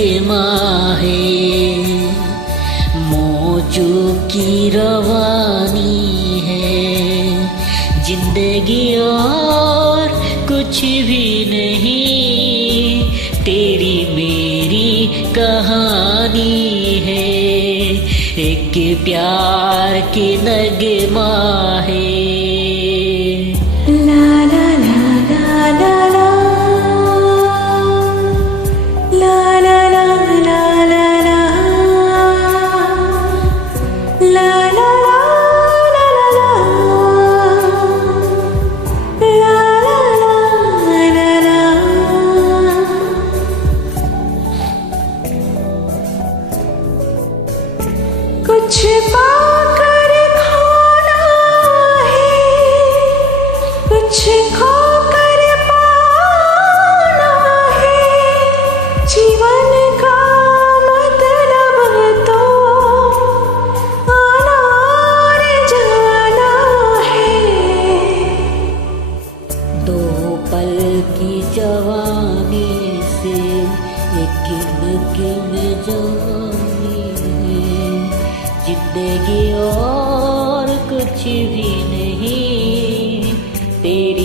नगमा है, मौजों की रवानी है, जिंदगी और कुछ भी नहीं, तेरी मेरी कहानी है, एक प्यार की नगमा है। ला ला ला ला ला ला ला ला ला ला ला ला ला ला कुछ पाकर खोना है, कुछ खोकर पाना है, जीवन का मतलब तो आना और जाना है। दो पल की जवानी से एक नगमे जवानी है, जिंदगी और कुछ भी नहीं, तेरी